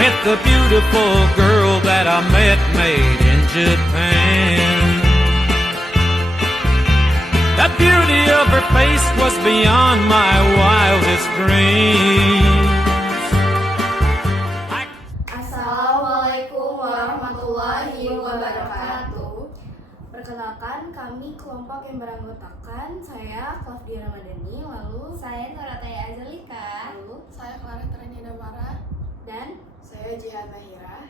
with the beautiful girl that I met made in Japan. The beauty of her face was beyond my wildest dreams. Assalamualaikum warahmatullahi wabarakatuh. Perkenalkan, kami kelompok yang beranggotakan saya Claudia Ramadhani, lalu Saya Norataya Azalika, lalu Saya Clara Teranya Damara. dan Saya Jihan Mahira.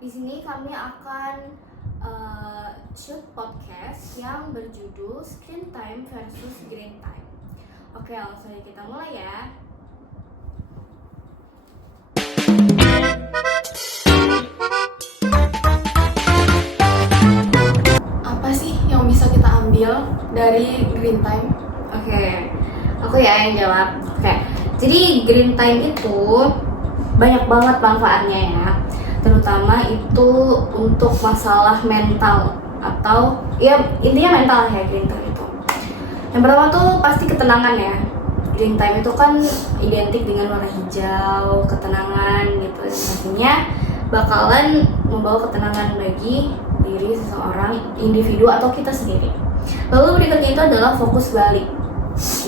di sini kami akan shoot podcast yang berjudul Screen Time versus Green Time. Oke, langsung aja kita mulai ya. Apa sih yang bisa kita ambil dari green time? Oke, aku ya yang jawab. Oke, jadi green time itu banyak banget manfaatnya ya. Terutama itu untuk masalah mental atau ya intinya mental ya green time itu. Yang pertama tuh pasti ketenangan ya. Green time itu kan identik dengan warna hijau, ketenangan gitu. Artinya bakalan membawa ketenangan bagi diri seseorang, individu atau kita sendiri. Lalu berikutnya itu adalah fokus balik.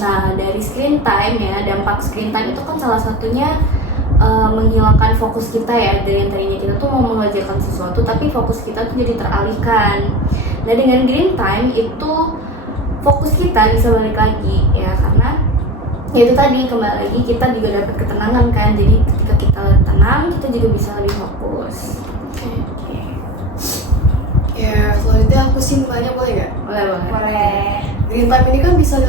Nah, dari screen time ya, dampak screen time itu kan salah satunya menghilangkan fokus kita ya. Dari yang tadinya kita tuh mau mengerjakan sesuatu tapi fokus kita tuh jadi teralihkan. Nah, dengan green time itu fokus kita bisa balik lagi ya, karena ya itu tadi, kembali lagi kita juga dapat ketenangan kan. Jadi ketika kita tenang, kita juga bisa lebih fokus. Oke. Ya, selanjutnya aku simpelnya boleh gak? Boleh. boleh. Green time ini kan bisa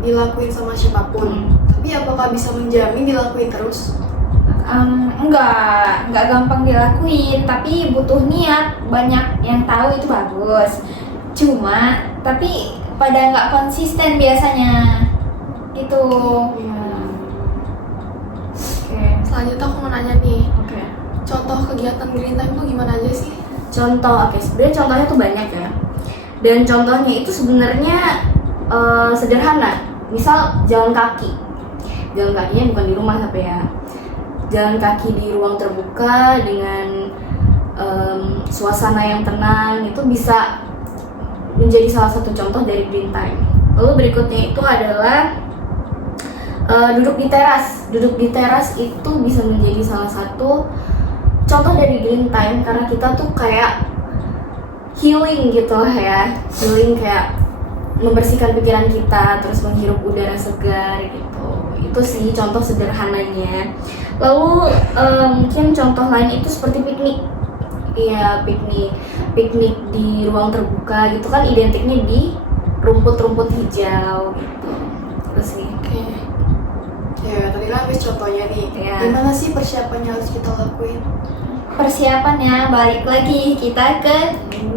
dilakuin sama siapapun. Tapi apakah bisa menjamin dilakuin terus? Enggak gampang dilakuin, tapi butuh niat. Banyak yang tahu itu bagus. Cuma, tapi pada nggak konsisten biasanya. Gitu. Oke. Selanjutnya aku mau nanya nih, Oke. contoh kegiatan green time tuh gimana aja sih? Contoh, oke, sebenarnya contohnya tuh banyak ya. Dan contohnya itu sebenarnya sederhana. Misal jalan kaki. Jalan kakinya bukan di rumah tapi ya. Jalan kaki di ruang terbuka dengan suasana yang tenang itu bisa menjadi salah satu contoh dari green time. Lalu berikutnya itu adalah duduk di teras. Duduk di teras itu bisa menjadi salah satu contoh dari green time karena kita tuh kayak healing gitu ya. Healing kayak membersihkan pikiran kita, terus menghirup udara segar gitu. Itu sih contoh sederhananya. Lalu mungkin contoh lain itu seperti piknik. Iya, piknik di ruang terbuka gitu kan identiknya di rumput-rumput hijau gitu. Terus sih. Oke. Ya, tadi kan habis contohnya nih. Iya. Gimana sih persiapannya harus kita lakuin? Persiapannya balik lagi kita ke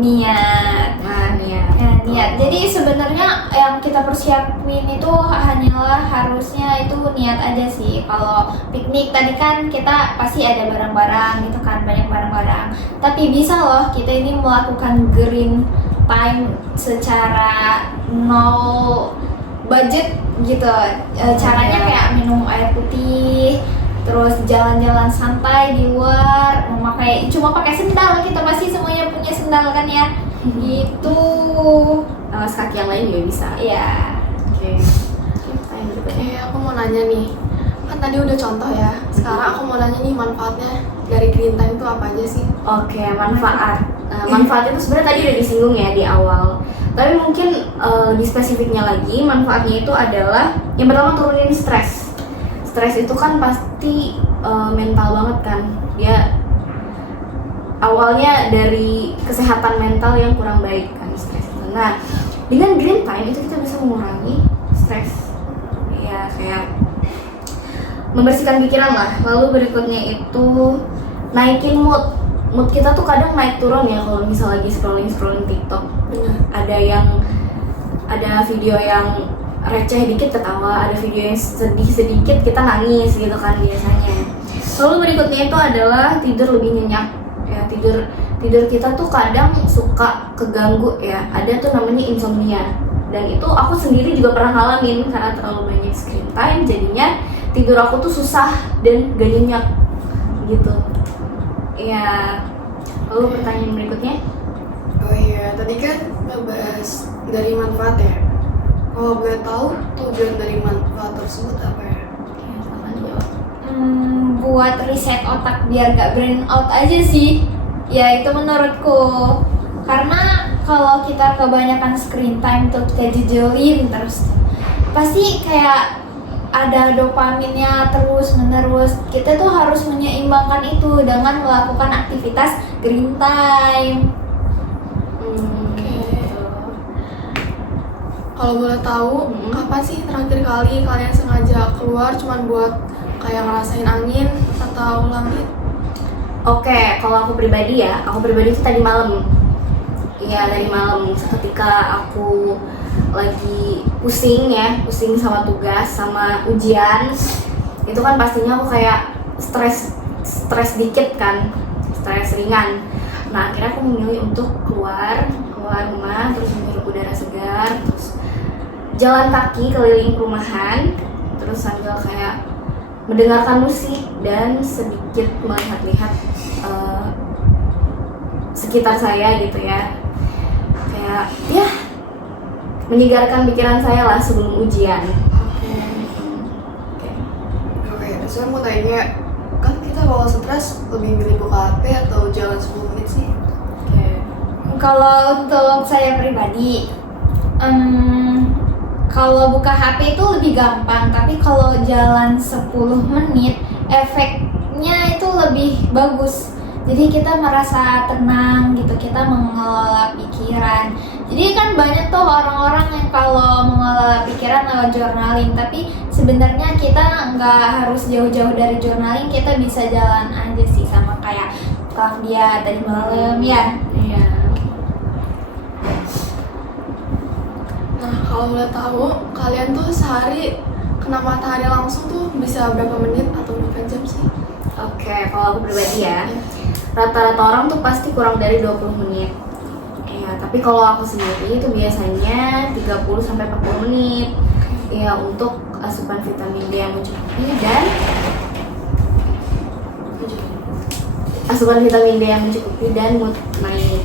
niat. Nah, nih ya. Ya, niat. Jadi sebenarnya yang kita persiapin itu hanyalah harusnya itu niat aja sih. Kalau piknik tadi kan kita pasti ada barang-barang gitu kan, banyak barang-barang. Tapi bisa loh kita ini melakukan green time secara nol budget gitu. Caranya kayak minum air putih, terus jalan-jalan santai di luar, cuma pakai sendal. Kita pasti semuanya punya sendal kan ya. Gitu. Alas kaki yang lain juga bisa. Ya. Oke. Oke, aku mau nanya nih. Kan tadi udah contoh ya. Sekarang aku mau nanya nih manfaatnya dari green time itu apa aja sih? Oke, manfaat. Manfaat itu sebenarnya tadi udah disinggung ya di awal. Tapi mungkin lebih spesifiknya lagi, manfaatnya itu adalah yang pertama turunin stres. Stres itu kan pasti mental banget kan. Dia awalnya dari kesehatan mental yang kurang baik kan, stres itu. Nah, dengan green time itu kita bisa mengurangi stres. Ya, kayak membersihkan pikiran lah. Lalu berikutnya itu naikin mood. Mood kita tuh kadang naik turun ya kalau misal lagi scrolling TikTok. Benar. Ada video yang receh dikit ketawa, ada video yang sedih sedikit kita nangis gitu kan biasanya. Lalu berikutnya itu adalah tidur lebih nyenyak. Ya, tidur kita tuh kadang suka keganggu ya. Ada tuh namanya insomnia. Dan itu aku sendiri juga pernah ngalamin karena terlalu banyak screen time, jadinya tidur aku tuh susah dan gak nyenyak gitu. Ya, lalu pertanyaan berikutnya. Oh iya, tadi kan ngebahas dari manfaat ya. Kalau boleh tahu tujuan dari manfaat tersebut apa ya? Ya, silakan jawab. Buat reset otak biar gak burn out aja sih. Ya itu menurutku. Karena kalau kita kebanyakan screen time tuh kayak jejelin terus, pasti kayak ada dopaminnya terus menerus. Kita tuh harus menyeimbangkan itu dengan melakukan aktivitas green time. Kalau boleh tahu, kapan sih terakhir kali kalian sengaja keluar cuman buat kayak ngerasain angin atau langit? Oke, kalau aku pribadi itu tadi malam. Iya, dari malam seketika aku lagi pusing sama tugas, sama ujian. Itu kan pastinya aku kayak stres dikit kan, stres ringan. Nah, akhirnya aku memilih untuk keluar rumah, terus menghirup udara segar, terus jalan kaki keliling perumahan, terus sambil kayak mendengarkan musik dan sedikit melihat-lihat sekitar saya gitu ya, kayak ya menyegarkan pikiran saya lah sebelum ujian. Oke, saya mau tanya, kan kita kalau stres lebih milih buka HP atau jalan 10 menit sih? Kalau untuk saya pribadi, kalau buka HP itu lebih gampang, tapi kalau jalan 10 menit efeknya itu lebih bagus. Jadi kita merasa tenang gitu, kita mengelola pikiran. Jadi kan banyak tuh orang-orang yang kalau mengelola pikiran lewat journaling, tapi sebenarnya kita nggak harus jauh-jauh dari journaling, kita bisa jalan aja sih sama kayak Claudia tadi malam ya. Iya. Nah, kalau boleh tahu, kalian tuh sehari kena matahari langsung tuh bisa berapa menit atau berapa jam sih? Oke, kalau aku pribadi ya, rata-rata orang tuh pasti kurang dari 20 menit. Ya, tapi kalau aku sendiri itu biasanya 30 sampai 40 menit. Ya, untuk asupan vitamin D yang mencukupi dan mood naik.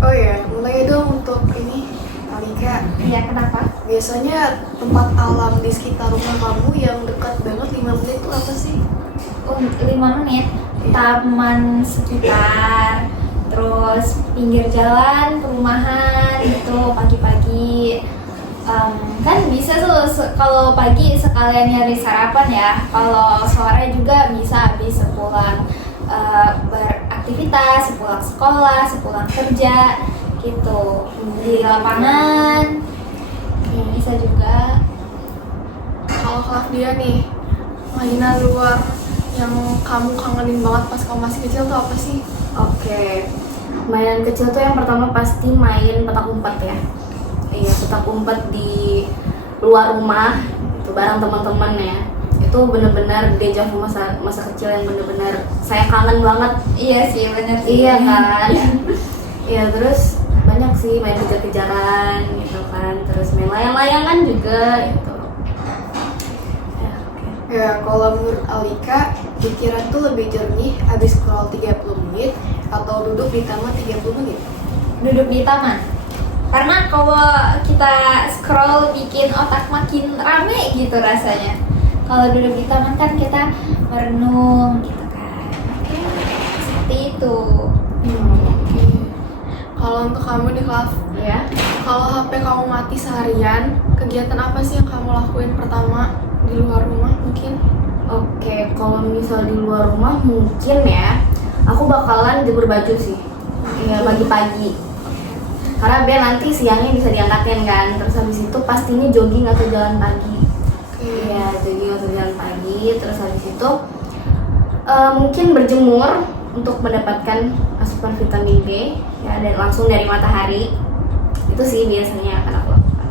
Oh ya, mulai dong untuk ini, Alika. Iya, kenapa? Biasanya tempat alam di sekitar rumah kamu yang dekat banget 5 menit itu apa sih? 5 menit, taman sekitar, terus pinggir jalan, perumahan itu pagi-pagi. Kan bisa tuh kalau pagi sekalian nyari sarapan ya, kalau sore juga bisa habis sepulang beraktivitas, sepulang sekolah, sepulang kerja gitu, di lapangan bisa juga. Kalau Claudia nih, mainan luar yang kamu kangenin banget pas kamu masih kecil tuh apa sih? Oke, mainan kecil tuh yang pertama pasti main petak umpet ya. Iya, petak umpet di luar rumah itu bareng teman-teman ya. Itu benar-benar deja vu masa kecil yang benar-benar saya kangen banget. Iya sih, benar sih. Iya kan. Iya, terus banyak sih main kejar-kejaran gitu kan, terus main layang-layangan juga gitu. Ya, kalau menurut Alika, pikiran tuh lebih jernih habis scroll 30 menit atau duduk di taman 30 menit? Duduk di taman. Karena kalau kita scroll bikin otak makin rame gitu rasanya. Kalau duduk di taman kan kita merenung gitu kan. Seperti itu. Kalau untuk kamu nih, Klav, Ya. kalau HP kamu mati seharian, kegiatan apa sih yang kamu lakuin pertama di luar rumah mungkin? Oke, kalau misal di luar rumah mungkin ya, aku bakalan jemur baju sih. Iya, pagi-pagi. Karena biar nanti siangnya bisa diangkatin kan. Terus habis itu pastinya jogging atau jalan pagi. Iya, jogging atau jalan pagi. Terus habis itu mungkin berjemur untuk mendapatkan asupan vitamin D ya, dan langsung dari matahari. Itu sih biasanya akan aku lakukan.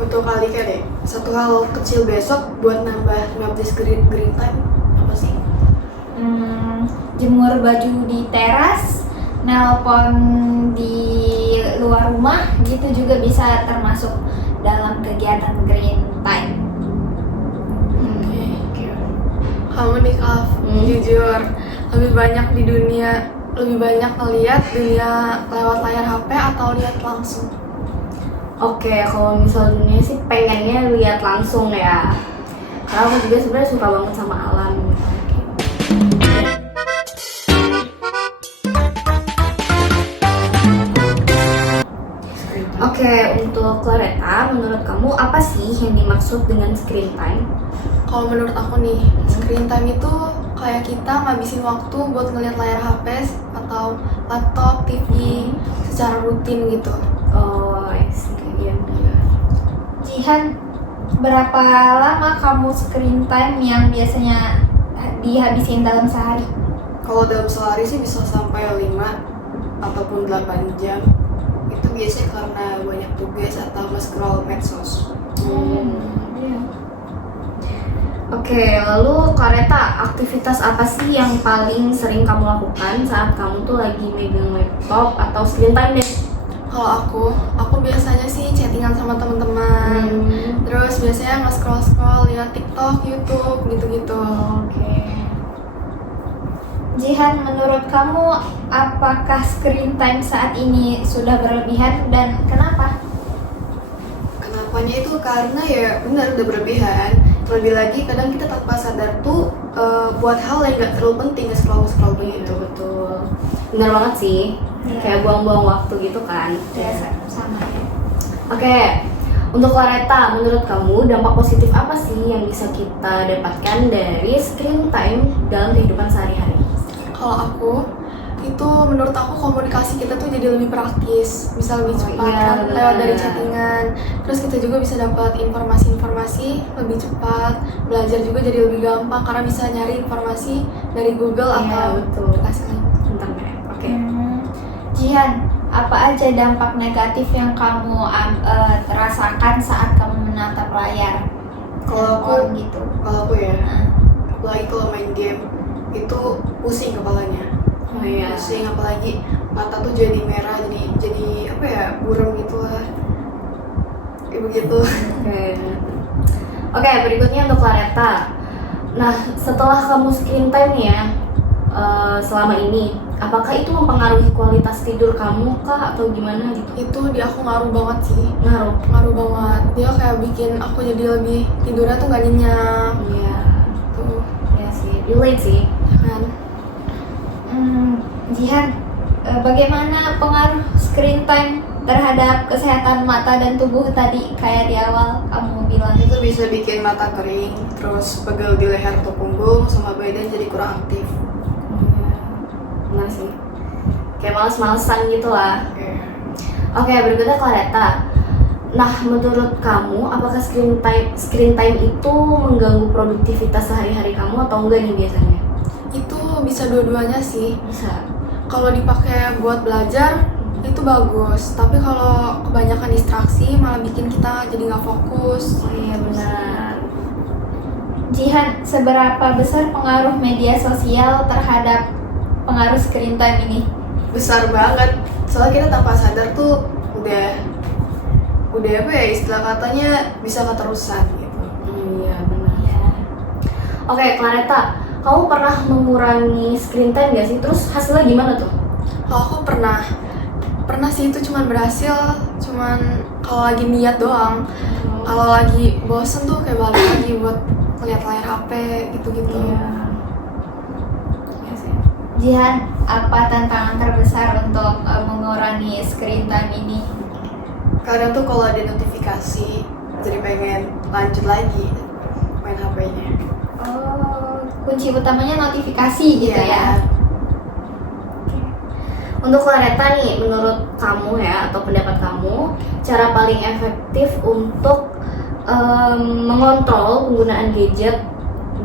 Untuk Alika deh, satu hal kecil besok buat nambah ngabis green time apa sih? Jemur baju di teras, nelpon di luar rumah gitu juga bisa termasuk dalam kegiatan green time. Kamu nih Kaf, jujur lebih banyak di dunia, lebih banyak ngeliat dunia lewat layar HP atau lihat langsung? Oke, kalau misal dunia sih pengennya lihat langsung ya. Karena aku juga sebenarnya suka banget sama alam. Oke, untuk Clareta, menurut kamu apa sih yang dimaksud dengan screen time? Kalau menurut aku nih, screen time itu kayak kita ngabisin waktu buat ngeliat layar HP atau laptop, TV secara rutin gitu. Oh, I see. Iya. Jihan, berapa lama kamu screen time yang biasanya dihabisin dalam sehari? Kalau dalam sehari sih bisa sampai 5 ataupun 8 jam. Itu biasanya karena banyak tugas atau nge-scroll medsos. Oke, lalu Clareta, aktivitas apa sih yang paling sering kamu lakukan saat kamu tuh lagi megang laptop atau screen time deh? Kalau aku biasanya sih chattingan sama teman-teman. Terus biasanya nge-scroll lihat TikTok, YouTube gitu-gitu. Oke. Jihan, menurut kamu apakah screen time saat ini sudah berlebihan dan kenapa? Kenapanya itu karena ya benar udah berlebihan. Terlebih lagi kadang kita tanpa sadar tuh buat hal yang gak terlalu penting, nge-scroll begitu. Betul. Benar banget sih. Iya. Kayak buang-buang waktu gitu kan. Ya, sama ya. Oke, untuk Clareta, menurut kamu dampak positif apa sih yang bisa kita dapatkan dari screen time dalam kehidupan sehari-hari? Kalau aku, itu menurut aku komunikasi kita tuh jadi lebih praktis, bisa lebih cepat iya, kan, benar. lewat dari chattingan. Terus kita juga bisa dapat informasi-informasi lebih cepat, belajar juga jadi lebih gampang karena bisa nyari informasi dari Google Iya, atau betul. aplikasi lain. Bentar ya. Oke. Jihan, apa aja dampak negatif yang kamu rasakan saat kamu menatap layar? Kalau handphone aku- gitu. Kalau aku ya, apalagi kalau main game itu pusing kepalanya. Oh iya. Pusing, apalagi mata tuh jadi merah, jadi apa ya, buram gitu lah. Kayak begitu. Oke. Oke, berikutnya untuk Clareta. Nah, setelah kamu screen time nih ya, selama ini, apakah itu mempengaruhi kualitas tidur kamu kah atau gimana gitu? Itu di aku ngaruh banget sih, Ngaruh. ngaruh banget. Dia kayak bikin aku jadi lebih tidurnya tuh gak nyenyak Iya. tuh, Iya sih. Relate sih. ya kan? Jihan, bagaimana pengaruh screen time terhadap kesehatan mata dan tubuh tadi kayak di awal kamu bilang? Itu bisa bikin mata kering, terus pegel di leher atau punggung, sama badan jadi kurang aktif. Benar sih. Kayak males-malesan gitu lah. Oke. Oke, berikutnya Clareta. Nah, menurut kamu, apakah screen time itu mengganggu produktivitas sehari-hari kamu atau enggak nih biasanya? Itu bisa dua-duanya sih. Bisa. Kalau dipakai buat belajar itu bagus, tapi kalau kebanyakan distraksi malah bikin kita jadi nggak fokus. Oh iya benar. Jihan, seberapa besar pengaruh media sosial terhadap pengaruh screen time ini? Besar banget. Soalnya kita tanpa sadar tuh udah apa ya, istilah katanya bisa keterusan gitu. Iya benar. Oke, Clareta, kamu pernah mengurangi screen time gak sih? Terus hasilnya gimana tuh? Kalau aku pernah sih, itu cuman berhasil, cuman kalau lagi niat doang. Kalau lagi bosen tuh kayak balik lagi buat lihat layar HP gitu-gitu. Iya sih. Jihan, apa tantangan terbesar untuk mengurangi screen time ini? Kadang tuh kalau ada notifikasi jadi pengen lanjut lagi main HP-nya. Oh, kunci utamanya notifikasi gitu ya? Untuk Clareta nih, menurut kamu ya atau pendapat kamu, cara paling efektif untuk mengontrol penggunaan gadget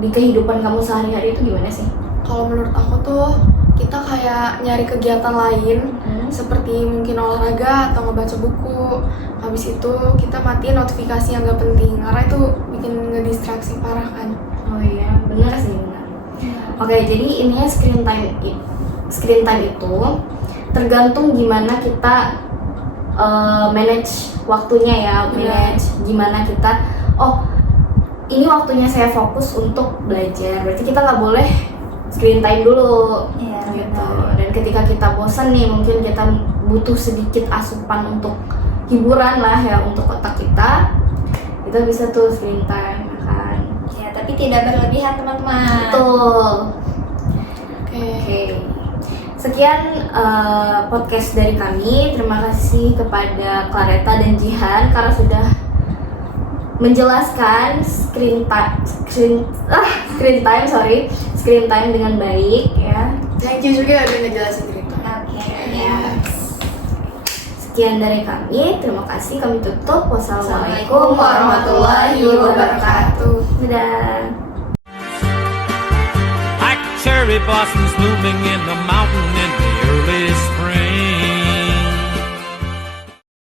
di kehidupan kamu sehari-hari itu gimana sih? Kalau menurut aku tuh kita kayak nyari kegiatan lain, seperti mungkin olahraga atau ngebaca buku. Habis itu kita matiin notifikasi yang gak penting karena itu bikin ngedistraksi parah kan. Oh iya, benar sih benar. Oke, jadi intinya screen time itu tergantung gimana kita manage waktunya ya, manage gimana kita. Oh, ini waktunya saya fokus untuk belajar, berarti kita nggak boleh screen time dulu. Iya, Gitu. benar. Dan ketika kita bosan nih, mungkin kita butuh sedikit asupan untuk hiburan lah ya untuk otak kita bisa tuh screen time kan. Ya, tapi tidak berlebihan teman-teman. Betul. Oke. Oke. Sekian podcast dari kami. Terima kasih kepada Claretta dan Jihan karena sudah menjelaskan screen time dengan baik ya. Thank you juga udah ngejelasin cerita. Oke. Ya. Sekian dari kami. Terima kasih. Kami tutup. Wassalamualaikum warahmatullahi wabarakatuh. Dadah. Like cherry blossoms blooming in the mountains